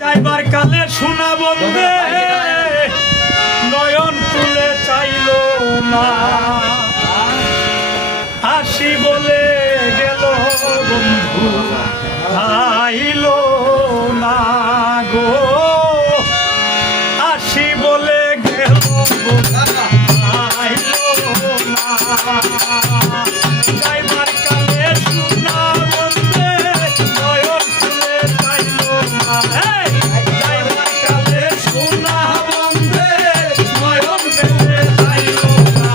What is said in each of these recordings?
যাইবার কালে সোনা বন্ধে নয়ন তুলে চাইল না, হাসি বলে গেল বন্ধু আইল না গো, হাসি বলে গেল আইল না। যাইবার কালে সোনা বন্ধে নয়ন তুলে চাইল না, যাইবার কালে সোনা বন্ধে নয়ন তুলে চাইল না,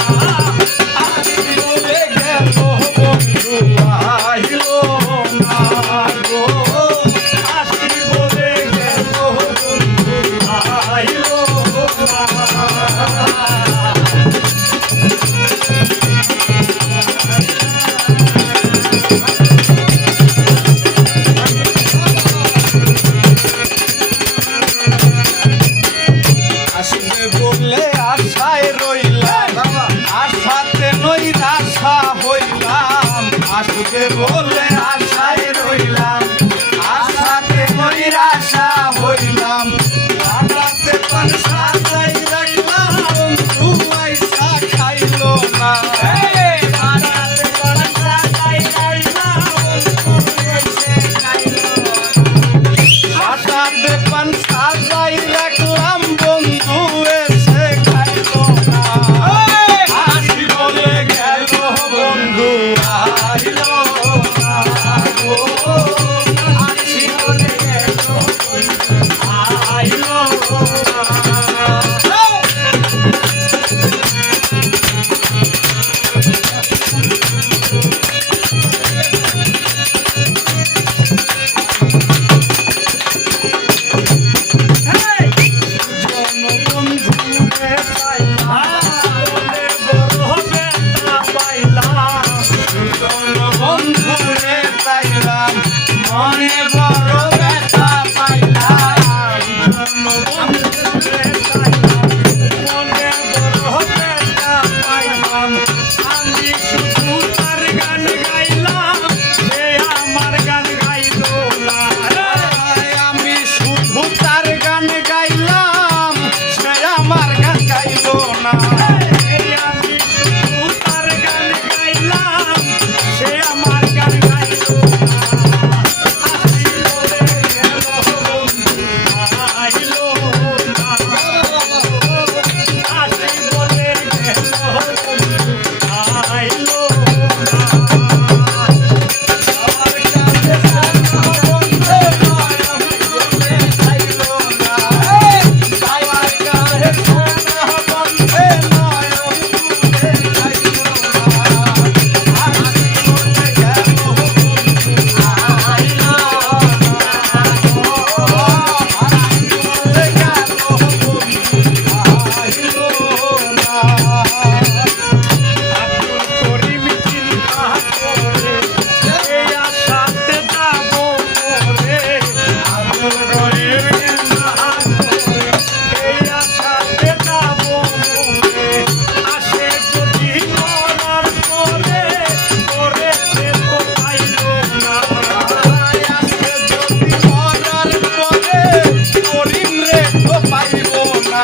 হাসি বলে গেল বন্ধু আইল না গো, হাসি বলে গেল বন্ধু আইল না। আসবে বলে আশায় রইলাম, আশাতে নৈরাশা হইলাম। আসবে বলে আশায় রইলাম, আশাতে নৈরাশা হইলাম। আশাতে পান সাজাই রাখলাম, বন্ধু আইসা খাইল না। আশাতে পান সাজাই রাখলাম, বন্ধু আইসা খাইল না। আশাতে পান সাজাই রাখলাম, বন্ধু এসে খাইল না। হাসি বলে গেল বন্ধু আইল না গো, হাসি বলে গেল বন্ধু আইল না। বন্ধুরে পাইলাম, মনে বড় ব্যথা পাইলাম। বন্ধুরে পাইলাম, মনে বড় ব্যথা পাইলাম। আমি শুধু তার গান গাইলাম, সে আমার গান গাইল না। আমি শুধু তার গান গাইলাম, সে আমার গান গাইল না। আমি শুধু তার গান গাইলাম, সে আমার গান গাইল না। হাসি বলে গেল বন্ধু আইল না, হাসি বলে গেল বন্ধু আইল না। আমার কাছে সারা বন্ধে নয়ন তুলে চাইল না। আমার কাছে সারা বন্ধে নয়ন তুলে চাইল না। হাসি বলে গেল বন্ধু আইল না গো, হাসি বলে গেল বন্ধু আইল না। আব্দুল করিম চিন্তা করে এই আশাতে যাব মরে, আব্দুল করিম চিন্তা করে এই আশাতে যাব মরে। আসে যদি মরার পরে, পরে সে তো পাইল না। আজকে যদি মরার পরে করিম রে তো পাইব না।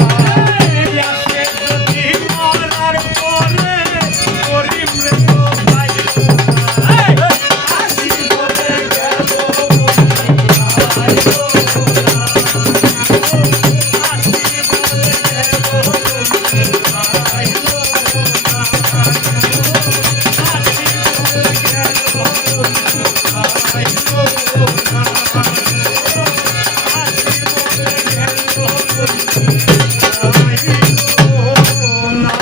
আসে যদি মরার পরে, করিম রে তো পাইল না। হাসি বলে গেল বন্ধু আইল না, হাসি বলে গেল বন্ধু আইল না, হাসি বলে গেল বন্ধু আইল না, হাসি বলে গেল বন্ধু আইল না।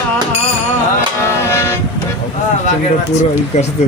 পুরো ই করতে